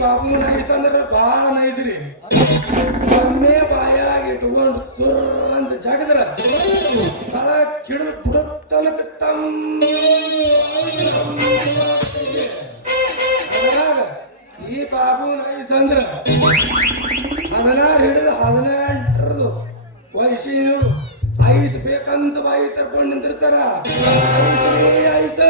Babu nice ಅಂದ್ರೆ ಬಹಳ nice ರೀ. ಒಮ್ಮೆ ಬಾಯಾಗಿ ಇಟ್ಕೊಂಡು ತುರ್ರಂತ ಜಾಗದ್ರ ತಳ ಕಿಡಿದು ಬಿಡುತ್ತನಕ ಅದ್ರಾಗ ಈ ಬಾಬು ನೈಸ್ ಅಂದ್ರ 16 ಹಿಡಿದು 18 ವಯಸ್ಸಿನವರು ಐಸ್ ಬೇಕಂತ ಬಾಯಿ ತರ್ಕೊಂಡು ನಿಂತಿರ್ತಾರ. ಐಸ್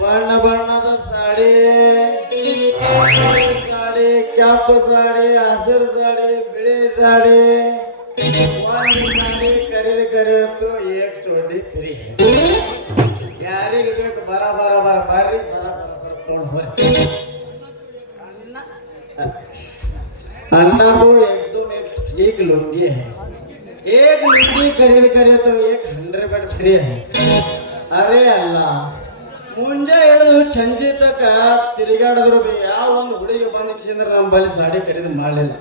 ಬಣ್ಣ ಬಣ್ಣದ ಸಾಡಿ, ಕೆಂಪು ಸಾಡಿ, ಹಸಿರು ಸಾಡಿ, ಬಿಳಿ ಸಾಡಿ, ಸಾಡಿ ಕರೆದು ಏಕ್ ಚೋಡಿ ಫ್ರೀ. ಯಾರಿಗೆ ಬೇಕು ಬರ ಬರ ಬರ ಬರ್ರಿ, ಸರ ಸರ ಸರ ತೊಗೊಂಡು ಹೋರಿ. अन्ना को एकदम एक लुंगी है, एक लुंगी खरीद तो 100 फ्री है. अरे अल्लाह, ಮುಂಜೆ ಹಿಡಿದು ಸಂಜೆ ತಕ ತಿರುಗಾಡಿದ್ರು ಯಾವ ಒಂದು ಹುಡುಗಿ ಬಂದ್ರೆ ನಮ್ಮ ಬಳಿ ಸಾಡಿ ಖರೀದಿ ಮಾಡಲಿಲ್ಲ.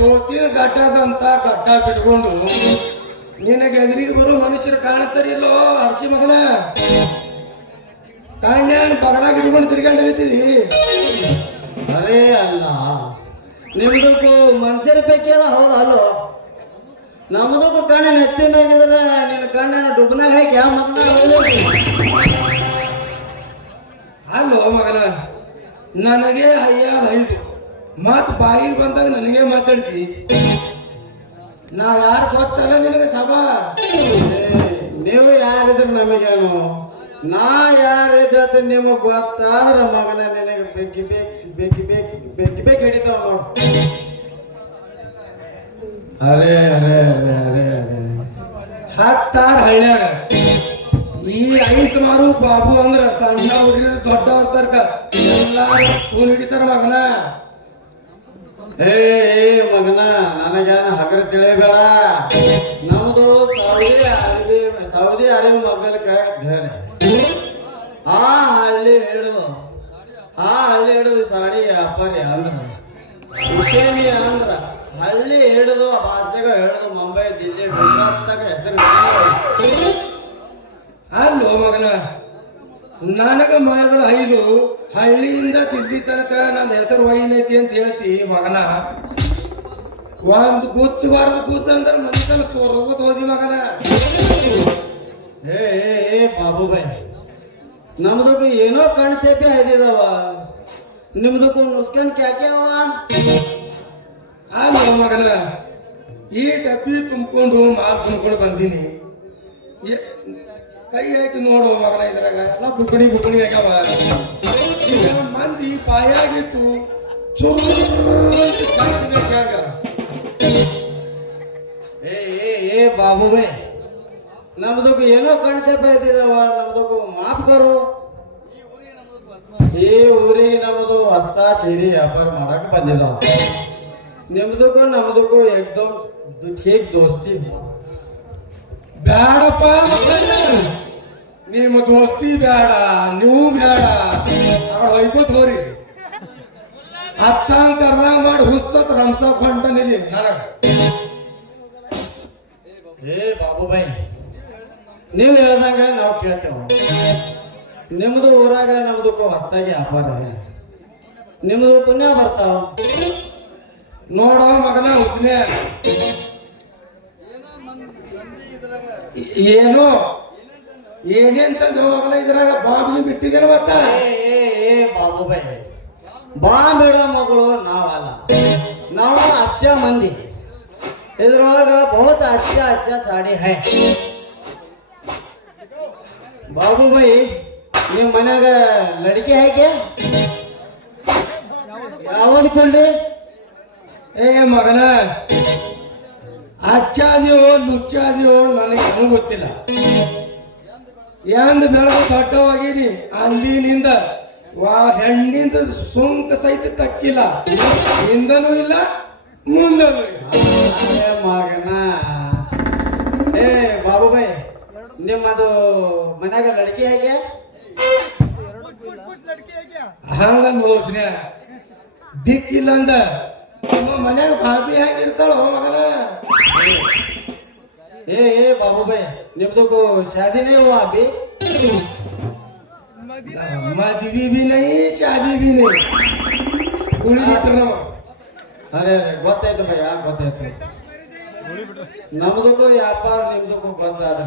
ಹೋಗ್ತೀನಿ ಗಡ್ಡದಂತ ಗಡ್ಡ ಬಿಟ್ಕೊಂಡು ನಿನಗೆ ಎದುರಿಗೆ ಬರೋ ಮನುಷ್ಯರು ಕಾಣ್ತಾರಿಲ್ಲೋ ಅಡ್ಸಿ ಮಗನ. ಕಾಣ್ಯಾನ್ ಪಗಲಾಗಿ ಇಟ್ಕೊಂಡು ತಿರ್ಗಾಡಕತ್ತೀರಿ. ಅರೇ ಅಲ್ಲ, ನಿಮ್ದಕ್ಕೂ ಮನುಷ್ಯರ ಪೈಕಿ ಅದ ಹೌದ ಅಲ್ಲೋ? ನಮ್ದಕ್ಕೂ ಕಣ್ಣ ನೆತ್ತಿ ಮೇಗಿದ್ರ ನಿನ್ನ ಕಣ್ಣನ್ನು ಡುಬ್ನಾಗ ಹಾಕಿ ಯಾವ ಮಗನ ಅಲ್ಲೋ ಮಗನ. ನನಗೆ ಅಯ್ಯಾದ 5 ಮತ್ ಬಾಯಿಗೆ ಬಂದಾಗ ನನಗೆ ಮಾತಾಡ್ತಿ. ನಾ ಯಾರು ಗೊತ್ತಲ್ಲ ನಿನಗೆ ಸಭಾ. ನೀವು ಯಾರಿದ್ರು ನಮಗೇನು, ನಾ ಯಾರಿದ್ದ ನಿಮಗ್ ಗೊತ್ತಾದ್ರ ಮಗನ ನಿನಗೆ ಬೆಕ್ಕಿ ಬೆಕ್ಕಿ ಹಿಡಿತಾವ ನೋಡು. ಅರೆ ಅರೆ ಅರೆ ಅರೆ ಅರೆ 10 ಹಳ್ಳ್ಯಾಗ ಈ ಐಸ್ ಮಾರು ಬಾಬು ಅಂದ್ರ ಸಣ್ಣ ಹುಡುಗರು ದೊಡ್ಡವ್ರ ತರ್ಕ ಎಲ್ಲಾರು ಫೋನ್ ಹಿಡಿತಾರ ಮಗನ. ಏ ಮಗನ, ನನಗೇನ ಹಗರ ತಿಳಿಬೇಡ. ನಮ್ದು ಸೌದಿ ಅರಿವಿ ಮಗಲ ಘರ. ಆ ಹಳ್ಳಿ ಹಿಡಿದು ಸಾಡಿ ವ್ಯಾಪಾರಿ ಅಂದ್ರ ಹುಸೇನಿ ಅಂದ್ರ ಹಳ್ಳಿ ಹಿಡಿದು ಭಾಷೆಗ ಹಿಡಿದು ಮುಂಬೈ, ದಿಲ್ಲಿ, ಗುಜರಾತ್ ಹೆಸರು. ಅಲ್ಲೋ ಮಗನ, ನನಗ ಮೊದಲ 5 ಹಳ್ಳಿಯಿಂದ ದಿಲ್ಲಿ ತನಕ ನನ್ನ ಹೆಸರು ವೈನೈತಿ ಅಂತ ಹೇಳ್ತಿ ಮಗನ. ಒಂದು ಕೂತ್ಬಾರ್ದು ಕೂತಂದ್ರ ಮನುಷ್ಯನ ಸೋರ್ಗೋತ ಹೋದಿ ಮಗನ. ಏ ಬಾಬು ಬಾಯ್, ನಮ್ದಕ್ಕೂ ಏನೋ ಕಣ್ತೇಪಿ ಹೈದಿದವ, ನಿಮ್ದಕ್ಕೂ ನುಸ್ಕನ್ ಕ್ಯಾಕ್ಯಾವ. ಅಲ್ಲೋ ಮಗನ, ಈ ಡಬ್ಬಿ ತುಂಬಿಕೊಂಡು ಮಾಲ್ ತುಂಬಿಕೊಂಡು ಬಂದೀನಿ. ಕೈ ಹಾಕಿ ನೋಡು ಮಗನ, ಇದ್ರಾಗ ಎಲ್ಲ ಬುಗುಣಿ ಆಗ್ಯಾವ. ಮಂದಿ ಬಾಯಾಗಿಟ್ಟು ಚುರುಕಾಗ. ಏ ಬಾಬುವೆ, ನಮ್ದಕ್ಕೂ ಏನೋ ಕಣ್ತೇಪ ಇದ್ದಿದವ, ನಮ್ದಕ್ಕೂ ಮಾಫ್ ಕರು. ಈ ಊರಿಗೆ ನಮ್ದು ಹೊಸ್ತಾ ಸೇರಿ ವ್ಯಾಪಾರ ಮಾಡಕ್ ಬಂದಿದ್ದಾವ. ನಿಮ್ದಕ್ಕೂ ನಮ್ದಕ್ಕೂ ಏಕ್ದಮ್ ಠೀಕ್ ದೋಸ್ತಿ. ಬ್ಯಾಡಪ್ಪ ನಿಮ್ಮ ದೋಸ್ತಿ ಬ್ಯಾಡ, ನೀವು ಬ್ಯಾಡ, ಹೊಯ್ಕೋತ ಹೋರಿ. ಹತ್ತಂಗ್ ಕರ್ದಂಗ್ ಮಾಡಿ ಹುಸ್ತತ್ ರಂಸಕ್ ಹೊಂಟನಿಲ್ಲಿ ನನಗ. ಏ ಬಾಬುಬಾಯಿ, ನೀವು ಹೇಳ್ದಂಗ ನಾವು ಕೇಳ್ತೇವ. ನಿಮ್ದು ಊರಾಗ ನಮ್ದಕ್ಕೂ ಹೊಸ್ತಾಗಿ ವ್ಯಾಪಾರ, ನಿಮ್ದು ಪುಣ್ಯ ಬರ್ತಾವ. ನೋಡೋ ಮಗನ ಹುಸ್ನೆ, ಏನು ಏನೇಂತಂದ್ರೆ ಮಗನ ಇದ್ರಾಗ ಬಾಂಬ್ ಬಿಟ್ಟಿದ್ದೇನೆ ಮತ್ತ. ಏ ಬಾಬುಬಾಯಿ, ಬಾಂಬ್ ಇಡೋ ಮಗಳು ನಾವಲ್ಲ, ನಾವು ಅಚ್ಚ ಮಂದಿ. ಇದ್ರೊಳಗ ಬಹುತ್ ಅಚ್ಚ ಸಾಡಿ ಹೈ. ಬಾಬುಬಾಯಿ, ನಿಮ್ಮ ಮನ್ಯಾಗ ಲಡಿಕೆ ಹಾಕಿ ಯಾವನ್ ಕೊಂಡಿ? ಏ ಮಗನ, ಅಚ್ಚಾದ್ಯೋ ಲುಚ್ಚಾದ್ಯೋ ನನಗೆ ಏನೂ ಗೊತ್ತಿಲ್ಲ. ಎಂದ ಬೆಳಗ ದೊಡ್ಡವಾಗೀನಿ ಅಲ್ಲಿನಿಂದ ಹೆಣ್ಣಿಂದ ಸುಂಕ ಸಹಿತ ತಕ್ಕಿಲ್ಲ, ಹಿಂದನೂ ಇಲ್ಲ ಮುಂದನೂ ಇಲ್ಲ. ಅರೆ ಮಗನ, ಏ ಬಾಬು ಭಾಯ್, ನಿಮ್ಮದು ಮನ್ಯಾಗ ಲಡ್ಕಿ ಹೇಗೆ? ಹಂಗಂದ ಹೋಸ್ನ ದಿಕ್ಕಿಲ್ಲ ಅಂದ ನಿಮ್ಮ ಮನ್ಯಾಗ ಬಾಬಿ ಹೇಗಿರ್ತಾಳೋ ಮಗನ. ए बाबू भाई निम्तो को शादी नहीं हुआ अभी? मदवी भी नहीं, शादी भी नहीं. उड़ी बिटर नम. अरे अरे ಗೊತ್ತಾಯ್ತು ಭಯ್ಯ, ಗೊತ್ತಾಯ್ತು. ನಮ್ದಕ್ಕೂ ವ್ಯಾಪಾರ ನಿಮ್ದಕ್ಕೂ ಗೊತ್ತಾದ್ರೆ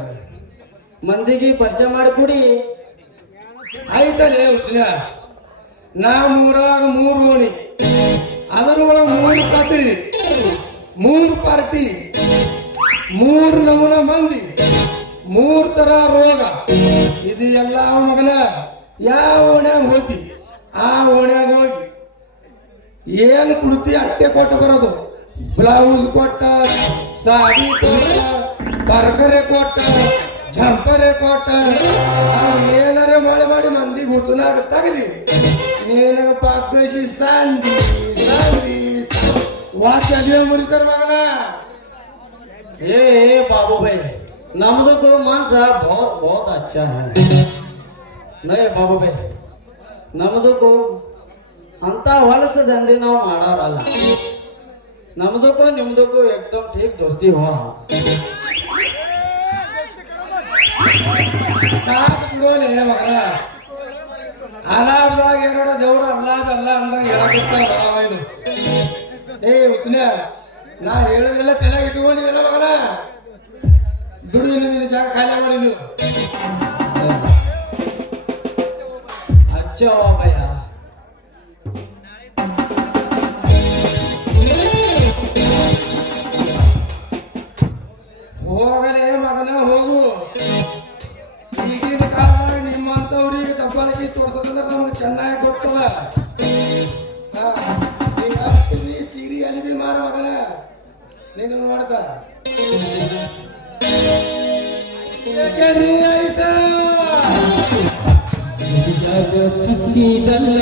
ಮಂದಿಗೆ ಪರಿಚಯ ಮಾಡಿಕೊಡಿ. ಆಯ್ತಲೇ ಹುಸ್ನ, ನಮ್ಮೂರಾಗ 3 ಓಣಿ, ಅದರ ಒಳಗೆ 3 ಕತ್ರಿ, 3 ಪಾರ್ಟಿ, 3 ನಮೂನ ಮಂದಿ, 3 ತರ ರೋಗ. ಇದು ಎಲ್ಲ ಮಗನ ಯಾವ ಓಣ್ಯಾಗ ಹೋಗಿ ಆ ಓಣ್ಯಾಗ ಹೋಗಿ ಏನು ಕುಡ್ತಿ ಅಟ್ಟೆ ಕೊಟ್ಟು ಬರೋದು. ಬ್ಲೌಸ್ ಕೊಟ್ಟ, ಸಾಡಿ ಕೊಟ್ಟ, ಬರ್ಗರೆ ಕೊಟ್ಟ, ಜಂಪರೆ ಕೊಟ್ಟ, ಏನಾರ ಮಾಡಿ ಮಂದಿಗೆ ಹುಚ್ಚನಾಗ ತೆಗದಿ ನೀನು ಪಗ್ಗಸಿ ಸಂದಿ ಸಂದಿ ವಾಚ ಮುರಿತಾರ ಮಗನ. ए बाबू भाई नमदो को मनसा बहुत बहुत अच्छा है. नहीं बाबू भाई ನಮ್ಮದು ಅಂತ ಹೊಲಸ ದಂಧೆ ನಾವು ಮಾಡೋರಲ್ಲ. ನಮ್ದಕ್ಕೂ ನಿಮ್ದಕ್ಕೂ ಏಕದಮ್ ठीक दोस्ती हुआ. ಸಾಕು ಬಿಡೋಲೆ ಮಗನ. ಅಲಾಬ್ದಾಗ 2 ದೇವ್ರ ಅಲ್ಲಾಬ್ ಅಲ್ಲ ಅಂದಂಗ ಹೇಳಕತ್ತಾವ ಇದು. ಏ ಹುಸ್ನ, ನಾ ಹೇಳೋದೆಲ್ಲ ತಲೆಯಾಗಿ ಇಟ್ಕೊಂಡಿದ್ದೆಲ್ಲ ಮಗನ. ಬಿಡು, ನಿನ್ನ ಜಾಗ ಖಾಲಿ ಮಾಡಿ ನೀವು. अच्छा हुआ भैया. ಹೋಗಲೇ ಮಗನ ಹೋಗು. ಈಗಿನ ಕಾಲದಾಗ ನಿಮ್ಮಂತವ್ರಿಗೆ ದಬ್ಬಾಳಿಕೆ ತೋರ್ಸೋದಂದ್ರೆ ನಮ್ಗೆ ಚೆನ್ನಾಗಿ ಗೊತ್ತದ. ಸೀರಿ ಅಲಿಬಿ ಮಾರ ಮಗನ, ನೀನು ಮಾಡ್ದ ಚಿಚ್ಚಿದಲ್ಲ